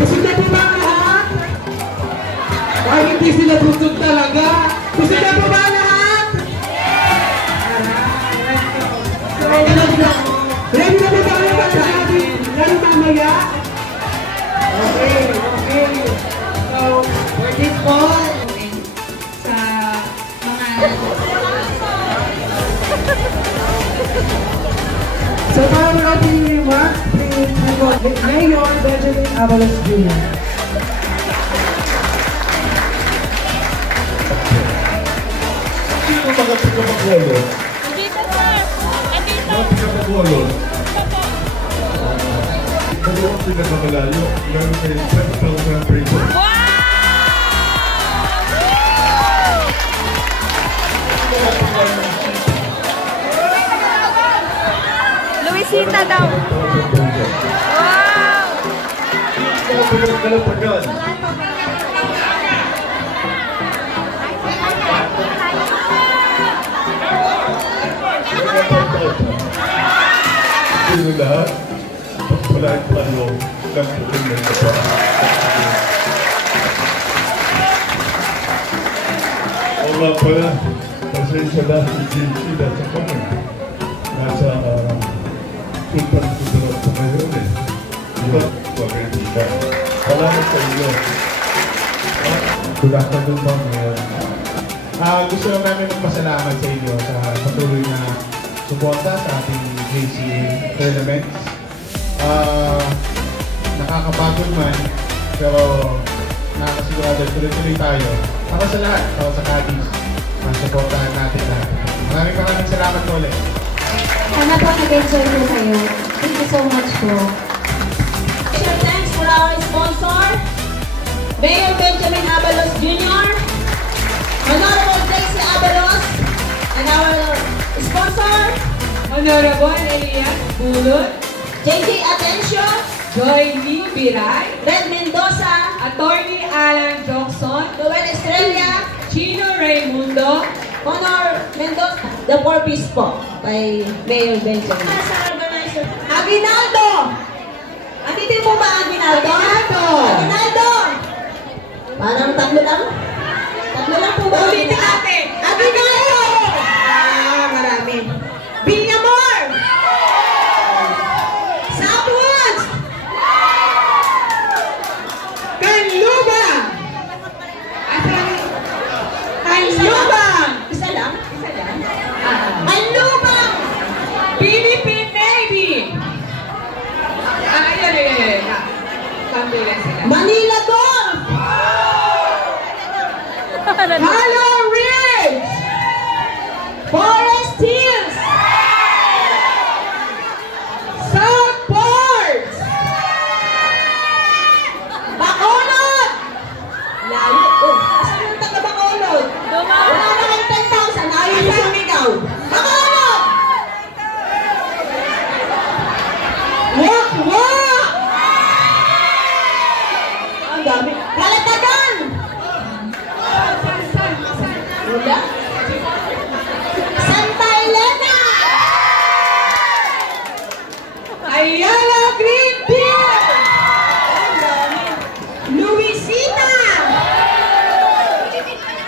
Gusto na po ba lahat? Ay, hindi sila busog talaga. Gusto na po ba lahat? Ready na po ba kayo para sa ating lalo mamaya? Okay. So, for this call, sa mga... So, para mga opening remarks, please, Mayor Benjamin Abalos Jr. Sino mga pinapagwalo? Andito, sir! Andito! Mga pinapagwalo? Ito ang pinakamalayo. Meron kayo 7,000 prison. Wow! Luisita daw! Wow! Mga pinagkalapagan. Sino lahat? Pagpalain plano ng pagpapalay na pa. O nga pala, pasensya na si JC na sa kami. Nasa sultan-sultan sa ngayon eh. Diba? Pag-ibig. Salamat sa inyo. Good afternoon po, Mayor. Gusto lang namin magpasalamat sa inyo sa patuloy na suporta sa ating JCA tournaments. Nakakapagod man, pero nakakasigurado tuloy-tuloy tayo. Para sa lahat, para sa Cadiz, masuportahan natin lahat. Maraming salamat po ulit. Sana po nag-enjoy po kayo. Thank you so much po. Special thanks for our sponsor, Mayor Benjamin Abalos Jr., Honorable Daisy Abalos, and our sponsor, Honorable Elian Bulot, JJ Atencio, Joy Lee Biray, Red Mendoza, Attorney Alan Johnson, Joel Estrella, Chino Raimundo, Honor Mendoza, the four-piece po kay Mayor Benjamin. Sa organizer, Aguinaldo! Andito po ba Aguinaldo? Aguinaldo! Parang tatlo lang? Tatlo lang po ba? ulitin natin! Aguinaldo! Marami. Villamor! Southwoods! Canlubang! Canlubang! Isa lang? Canlubang! Philippine Navy! Ayan. Sambil lang sila. Manila Golf! Hollow Ridge! Forest Hills! Southport! Bacolod! Layo. Oh, saan yung taga Bacolod? Wala na kayong 10,000. Ayaw yung sumigaw. Bacolod! Wak! Ang dami. Kalatagan! Wala? Santa Elena! Ayala Greenfield! Ang dami. Luisita!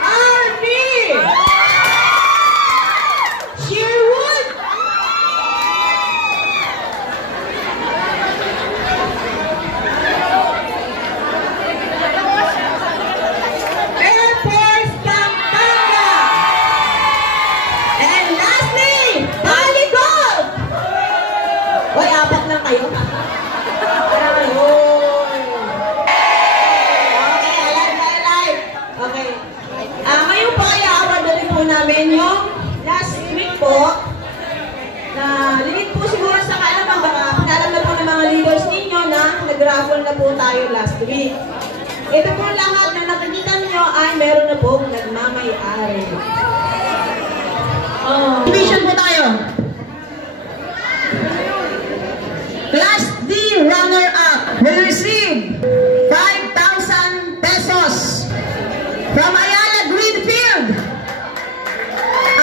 Army! Sherwood! Air Force Pampanga! And lastly, Bali Golf! Hoy, apat lang kayo. Okay, alive. Okay. Ngayon po ay award po namin yung last week po na limit po siguro sa kalaman, baka alam na po ng mga leaders ninyo na nag-raffle na po tayo last week. Ito po lahat na nakikita nyo ay meron na po nagmamay-ari. Division po tayo. Class D runner-up will receive 5,000 pesos from Ayala Greenfield,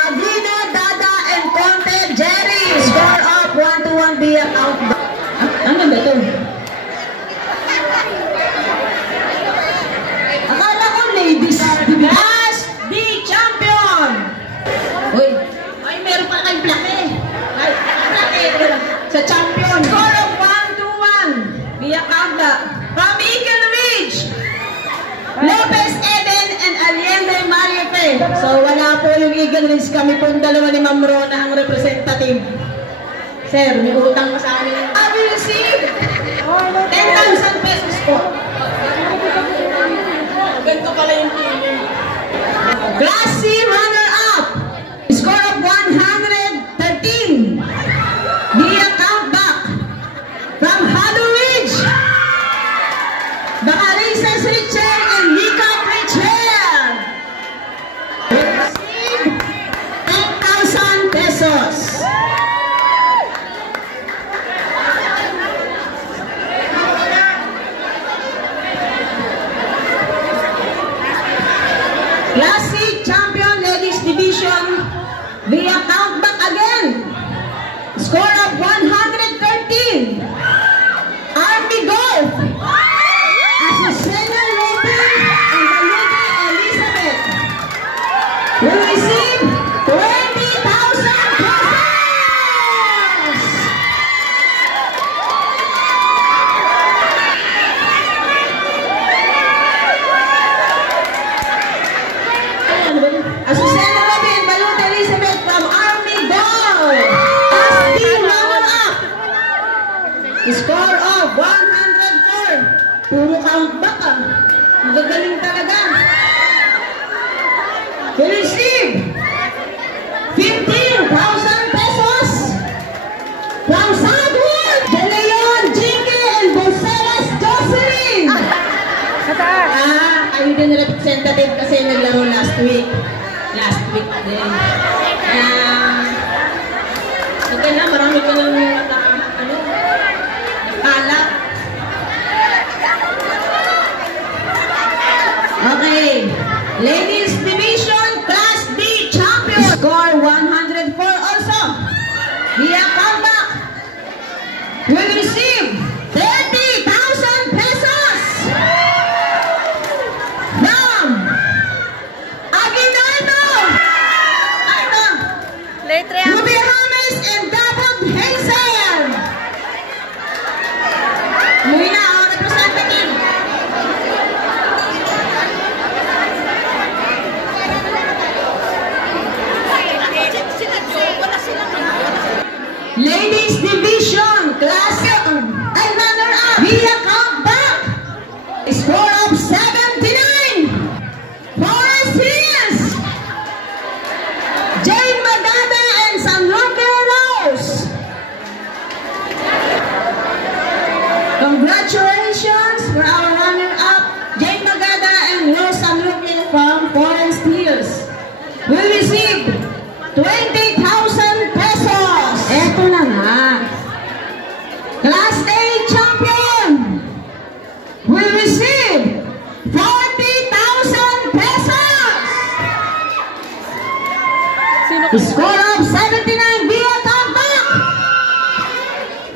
Avino, Dada, and Conte Jerry. Score up 1-1 via countdown. Ano ba ito? College, kami po dalawa ni Ma'am Rona ang representative. Sir, may utang ka sa amin. I will receive 10,000 pesos po. Ganito pala yung team. Class C runner-up. Score of 113. Via countback from Hollow Ridge. Bacarices Richard and Mika Richard. Receive 10,000 pesos. Class C Champion Ladies Division via countback again. Score of 113. Army Golf. Azucena Ruby and Maluki Elizabeth will receive 20,000 pesos. Azucena Ruby and Maluki Elizabeth from Army Golf. Class D runner-up. Score of 104. Puro countback ah. Magagaling talaga. We receive 15,000 pesos from Southwood, De Leon, Jinky, and Buceras Jocelyn. Kayo din representative kasi naglaro last week. Last week din. Okay na, marami ka lang alat. Okay, Ladies Division Class D Champion. Score 104 also. Via comeback. Will receive 30,000 pesos. From Aguinaldo. Ruby James and Davon Hazel. Umuwi na ang representative. Ladies Division Class ay runner-up via countback. Score of 79. Forest Hills. Jane Magada and San Roque Rose. Congratulations for our runner-up, Jane Magada and Rose San Roque from Forest Hills. We received 20,000 pesos. Eto na nga. Class A Champion will receive 40,000 pesos. Score of 79 via comeback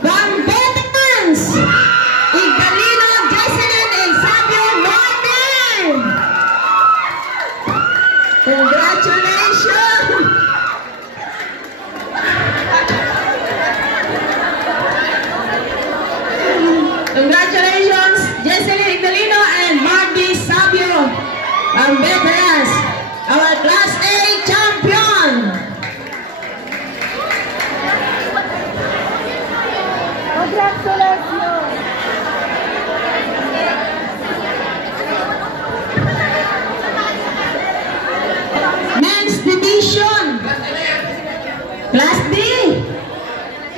from veterans Igdalino, Jesselyn, and Sabio Martin. Congratulations. Congratulations, Jesselyn Igdalino and Marty Sabio, our veterans, our Class A champion. Men's Division, Class D,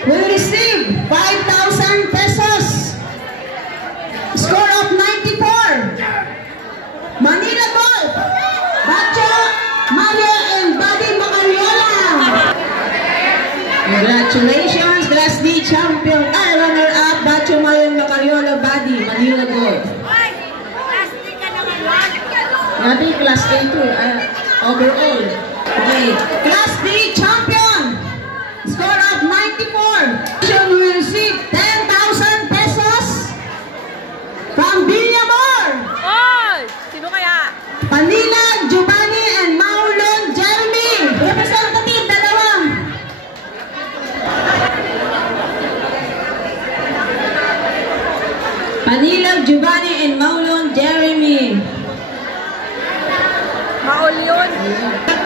will receive 5,000 pesos. Score of 94. Manila Golf, Bacho, Mario, and Buddy Macariola. Congratulations, Class D champion. Runner-up, Bacho, Mario, and Macariola, Buddy, Manila Golf. Natin Class A too, overall. Okay, Class D champion. Score of 94. You will receive 10,000 pesos from Villamor. Sino kaya? Panila, Giovanni, and Maulon Jeremy. Representative, dalawa. Panila, Giovanni, and Maulon Jeremy. Maul yun.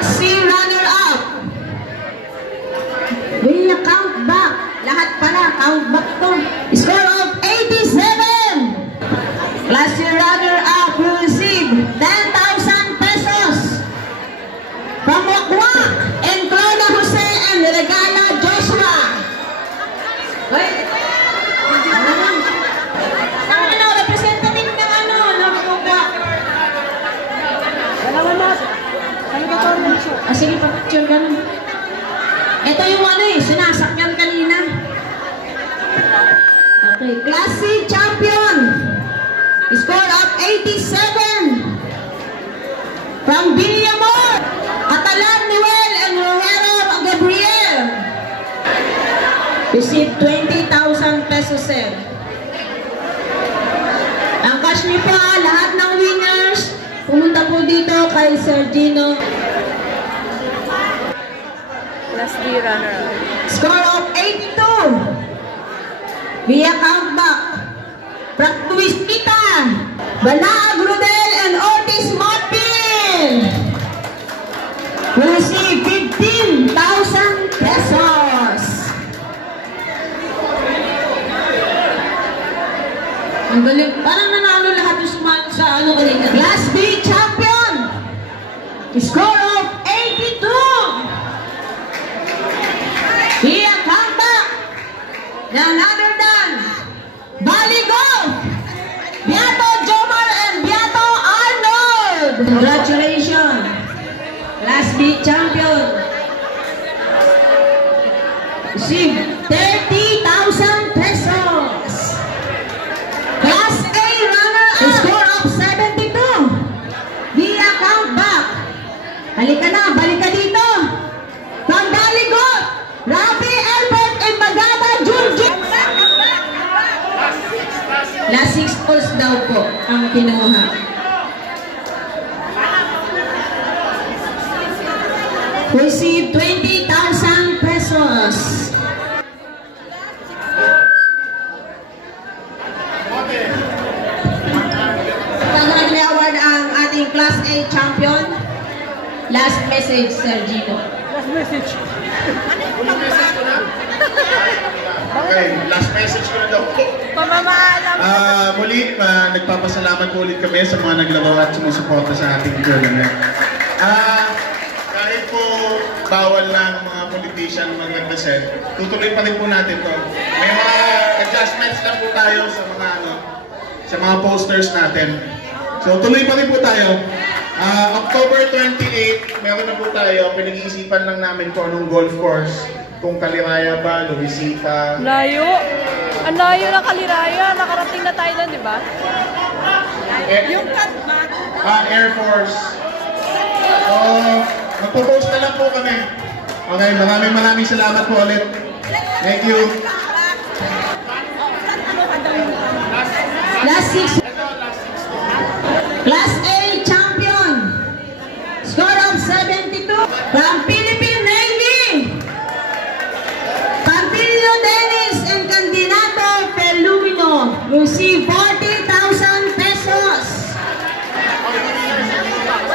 C runner-up. Ang bakto. Score of 87. Last year runner-up will receive 10,000 pesos from Wakwak and Clona Jose and Regala Joshua. Wait. Ano, representative ng ano, ng Wakwak. Sige, pa-picture ganun. Ito yung ano eh, sinasakyan kanina. Okay, Class C champion. Score of 87. From Villamor, Atalan Noel and Rivero Gabriel. Receive 20,000 pesos, sir. Ang cash niyo po, lahat ng winners, pumunta po dito kay Sir Gino. Last D runner. Score of 82. Via countback. Praktuistita. Banaag Rodel and Otis Martin. Will receive 15,000 pesos. Ang galing. Parang nanalo lahat yung sumalo sa ano kanina. Class B champion. Score of 82. Via comeback. None other than Baligo, Beato Jomar and Beato Arnold. Congratulations. Class B champion. Receive 30,000 pesos. Class A runner up. Score of 72. Via countback. Halika na, balik ka dito. From Baligo, Rafi Albert and Magata Junjun. Last 6 calls daw po ang kinuha. Receive 20,000 pesos. Pag award ang ating Class A champion. Last message, Sir Gino. Okay, last message ko na daw po. Pamamaalam. Muli, nagpapasalamat po ulit kami sa mga naglaro at sumusuporta sa ating tournament. Kahit po bawal ng mga politician mag-represent, tutuloy pa rin po natin to. May mga adjustments na po tayo sa mga sa mga posters natin. So tuloy pa rin po tayo. October 28, meron na po tayo. Pinag-iisipan lang namin kung anong golf course. Kung Kaliraya ba, Luisita. Layo. Ang layo ng Kaliraya. Nakarating na tayo doon, di ba? Yung cut ba? Air Force. So, magpo-post na lang po kami. Okay, maraming salamat po ulit. Thank you. Last 6. Class A champion. Score of 72. From Philippine Navy. Pampilio Dennis and Candinato Pelumino. Receive 40,000 pesos.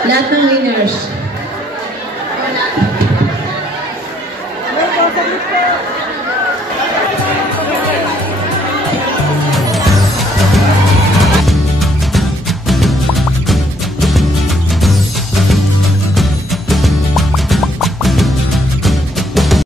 Lahat ng winners.